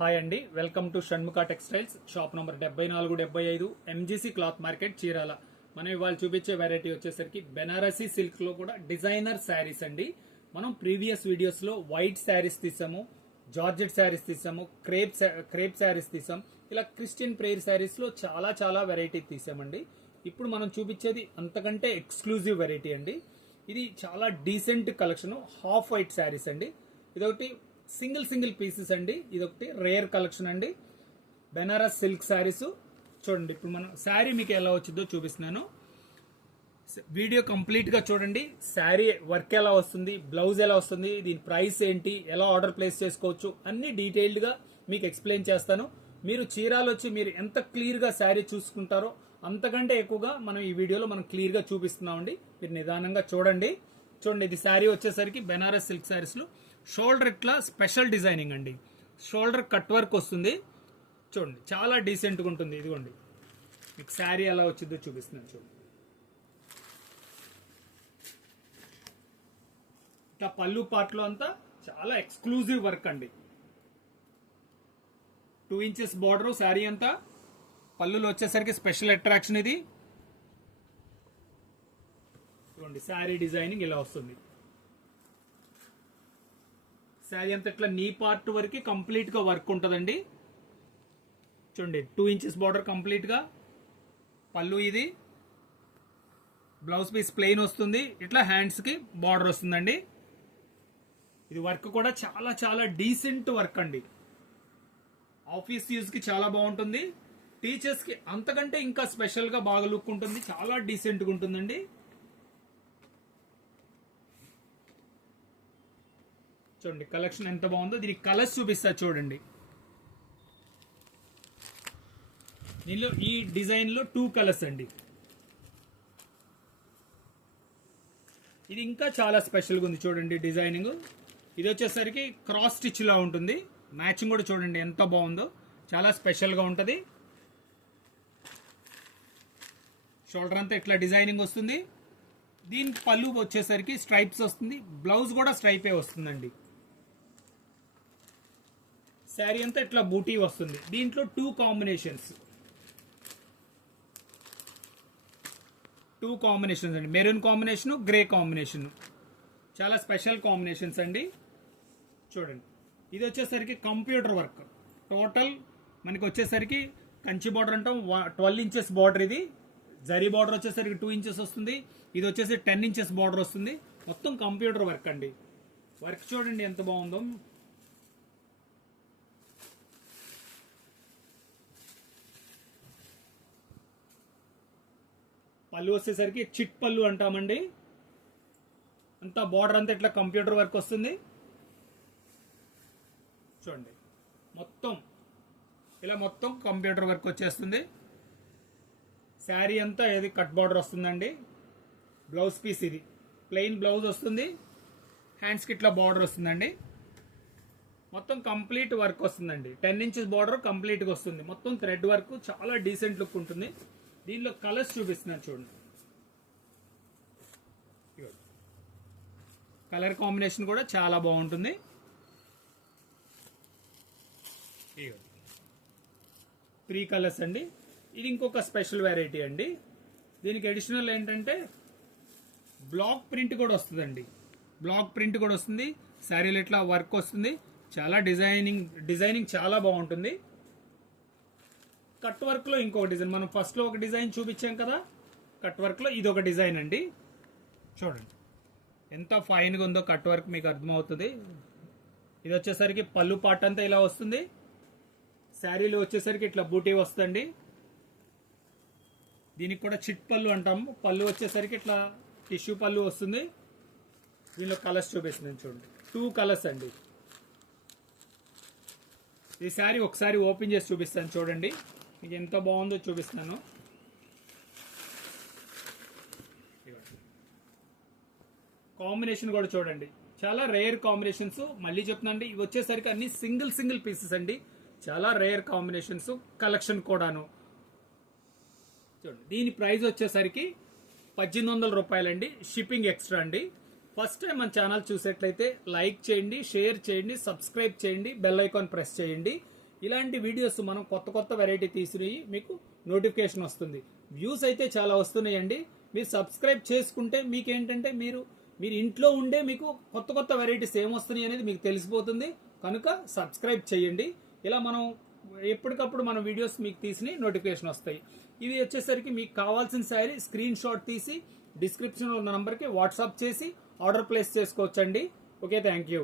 Hi అండి, welcome to Shanmukha textiles shop number 7475 MGC cloth market Chirala. మనం ఇవాళ చూపించే వెరైటీ వచ్చేసరికి బెనారసీ సిల్క్ లో కూడా డిజైనర్ శారీస్ అండి. మనం ప్రీవియస్ వీడియోస్ లో వైట్ శారీస్ తీసాము, జార్జెట్ శారీస్ తీసాము, క్రేప్ శారీస్ తీసాం. ఇలా క్రిస్టియన్ ప్రేయర్ శారీస్ లో చాలా వెరైటీ తీసామండి. ఇప్పుడు మనం చూపించేది అంతకంటే ఎక్స్క్లూజివ్ వెరైటీ అండి. ఇది చాలా decent collection, half white saris అండి. ఇదొకటి సింగిల్ పీసెస్ అండి. ఇదొకటి రేర్ కలెక్షన్ అండి, బెనారస్ సిల్క్ శారీస్. చూడండి, ఇప్పుడు మనం శారీ మీకు ఎలా వచ్చిందో చూపిస్తున్నాను. వీడియో కంప్లీట్ గా చూడండి. శారీ వర్క్ ఎలా వస్తుంది, బ్లౌజ్ ఎలా వస్తుంది, దీని ప్రైస్ ఏంటి, ఎలా ఆర్డర్ ప్లేస్ చేసుకోవచ్చు, అన్ని డీటెయిల్డ్ గా మీకు ఎక్స్ప్లెయిన్ చేస్తాను. మీరు చీరాలు వచ్చి మీరు ఎంత క్లియర్ గా శారీ చూసుకుంటారో అంతకంటే ఎక్కువగా మనం ఈ వీడియోలో మనం క్లియర్ గా చూపిస్తున్నామండి. మీరు నిదానంగా చూడండి. ఇది శారీ వచ్చేసరికి బెనారస్ సిల్క్ శారీస్ లో షోల్డర్ ఇట్లా స్పెషల్ డిజైనింగ్ అండి. షోల్డర్ కట్ వర్క్ వస్తుంది. చూడండి, చాలా డీసెంట్గా ఉంటుంది. ఇదిగోండి, మీకు శారీ ఎలా వచ్చిందో చూపిస్తున్నాను. చూడండి, ఇట్లా పళ్ళు పార్ట్ లో అంతా చాలా ఎక్స్క్లూజివ్ వర్క్ అండి. 2 ఇంచెస్ బార్డర్ శారీ అంతా. పళ్ళులో వచ్చేసరికి స్పెషల్ అట్రాక్షన్ ఇది. చూడండి, శారీ డిజైనింగ్ ఇలా వస్తుంది. శారీ అంతా ఇట్లా నీ పార్ట్ వరకు కంప్లీట్ గా వర్క్ ఉంటుందండి. చూడండి, 2 ఇంచెస్ బార్డర్ కంప్లీట్ గా. పళ్ళు ఇది. బ్లౌజ్ పీస్ ప్లెయిన్ వస్తుంది. ఇట్లా హ్యాండ్స్ కి బార్డర్ వస్తుందండి. ఇది వర్క్ కూడా చాలా డీసెంట్ వర్క్ అండి. ఆఫీస్ యూజ్ కి చాలా బాగుంటుంది. టీచర్స్ కి అంతకంటే ఇంకా స్పెషల్ గా బాగా లుక్ ఉంటుంది. చాలా డీసెంట్ గా ఉంటుందండి. చూడండి, కలెక్షన్ ఎంత బాగుందో. దీనికి కలర్స్ చూపిస్తా చూడండి. దీనిలో ఈ డిజైన్ లో 2 కలర్స్ అండి. ఇది ఇంకా చాలా స్పెషల్గా ఉంది. చూడండి డిజైనింగ్. ఇది వచ్చేసరికి క్రాస్ స్టిచ్ లా ఉంటుంది. మ్యాచింగ్ కూడా చూడండి ఎంత బాగుందో. చాలా స్పెషల్ గా ఉంటది. షోల్డర్ అంతా ఇట్లా డిజైనింగ్ వస్తుంది. దీని పళ్ళు వచ్చేసరికి స్ట్రైప్స్ వస్తుంది. బ్లౌజ్ కూడా స్ట్రైపే వస్తుందండి. శారీ అంతా ఇట్లా బూటీ వస్తుంది. దీంట్లో 2 కాంబినేషన్స్ అండి. Maroon combination, grey combination. చాలా స్పెషల్ కాంబినేషన్స్ అండి. చూడండి, ఇది వచ్చేసరికి కంప్యూటర్ వర్క్. టోటల్ మనకి వచ్చేసరికి కంచి బార్డర్ అంటాం. 12 ఇంచెస్ బార్డర్. ఇది జరీ బార్డర్ వచ్చేసరికి 2 ఇంచెస్ వస్తుంది. ఇది వచ్చేసి 10 ఇంచెస్ బార్డర్ వస్తుంది. మొత్తం కంప్యూటర్ వర్క్ అండి. వర్క్ చూడండి ఎంత బాగుందో. పళ్ళు వచ్చేసరికి చిట్ పళ్ళు అంటామండి. అంతా బార్డర్ అంతా ఇట్లా కంప్యూటర్ వర్క్ వస్తుంది. చూడండి, మొత్తం కంప్యూటర్ వర్క్ వచ్చేస్తుంది. శారీ అంతా ఏది కట్ బార్డర్ వస్తుందండి. బ్లౌజ్ పీస్ ఇది ప్లెయిన్ బ్లౌజ్ వస్తుంది. హ్యాండ్స్కి ఇట్లా బార్డర్ వస్తుందండి. మొత్తం కంప్లీట్ వర్క్ వస్తుందండి. 10 ఇంచెస్ బార్డర్ కంప్లీట్గా వస్తుంది. మొత్తం థ్రెడ్ వర్క్, చాలా డీసెంట్ లుక్ ఉంటుంది. దీనిలో కలర్స్ చూపిస్తున్నాను చూడండి. కలర్ కాంబినేషన్ కూడా చాలా బాగుంటుంది. 3 కలర్స్ అండి. ఇది ఇంకొక స్పెషల్ వెరైటీ అండి. దీనికి అడిషనల్ ఏంటంటే బ్లాక్ ప్రింట్ కూడా వస్తుందండి. శారీలో ఇట్లా వర్క్ వస్తుంది. చాలా డిజైనింగ్ చాలా బాగుంటుంది. కట్ వర్క్ లో ఇంకొక డిజైన్. మనం ఫస్ట్ లో ఒక డిజైన్ చూపించాం కదా, కట్ వర్క్ లో ఇది ఒక డిజైన్ అండి. చూడండి ఎంత ఫైన్ గా ఉందో. కట్ వర్క్ మీకు అర్థమవుతుంది. ఇది వచ్చేసరికి పళ్ళు పార్ట్ అంతా ఇలా వస్తుంది. శారీలో వచ్చేసరికి ఇట్లా బూటీ వస్తుంది. దీనికి కూడా చిట్ పళ్ళు అంటాము. పళ్ళు వచ్చేసరికి ఇట్లా టిష్యూ పళ్ళు వస్తుంది. దీనిలో కలర్స్ చూపిస్తున్నాను చూడండి. 2 కలర్స్ అండి. ఈ శారీ ఒకసారి ఓపెన్ చేసి చూపిస్తాను చూడండి. మీకు ఎంత బాగుందో చూపిస్తాను. కాంబినేషన్ కూడా చూడండి, చాలా రేర్ కాంబినేషన్స్. మళ్ళీ చెప్తున్నాండి, ఇవి వచ్చేసరికి అన్ని సింగిల్ పీసెస్ అండి. చాలా రేర్ కాంబినేషన్స్. కలెక్షన్ కూడాను చూడండి. దీని ప్రైస్ వచ్చేసరికి 1800 రూపాయలండి. షిప్పింగ్ ఎక్స్ట్రా అండి. ఫస్ట్ టైం మన ఛానల్ చూసేట్లయితే లైక్ చేయండి, షేర్ చేయండి, సబ్స్క్రైబ్ చేయండి, బెల్ ఐకాన్ ప్రెస్ చేయండి. ఇలాంటి వీడియోస్ మనం కొత్త కొత్త వెరైటీ తీసినవి మీకు నోటిఫికేషన్ వస్తుంది. వ్యూస్ అయితే చాలా వస్తున్నాయండి. మీరు సబ్స్క్రైబ్ చేసుకుంటే మీకేంటంటే మీరు ఇంట్లో ఉండే మీకు కొత్త కొత్త వెరైటీస్ ఏమొస్తున్నాయి అనేది మీకు తెలిసిపోతుంది. కనుక సబ్స్క్రైబ్ చేయండి. ఇలా మనం ఎప్పటికప్పుడు మన వీడియోస్ మీకు తీసి నోటిఫికేషన్ వస్తాయి. ఇవి వచ్చేసరికి మీకు కావాల్సిన శారీ స్క్రీన్ షాట్ తీసి డిస్క్రిప్షన్లో ఉన్న నంబర్కి వాట్సాప్ చేసి ఆర్డర్ ప్లేస్ చేసుకోవచ్చండి. Okay, thank you.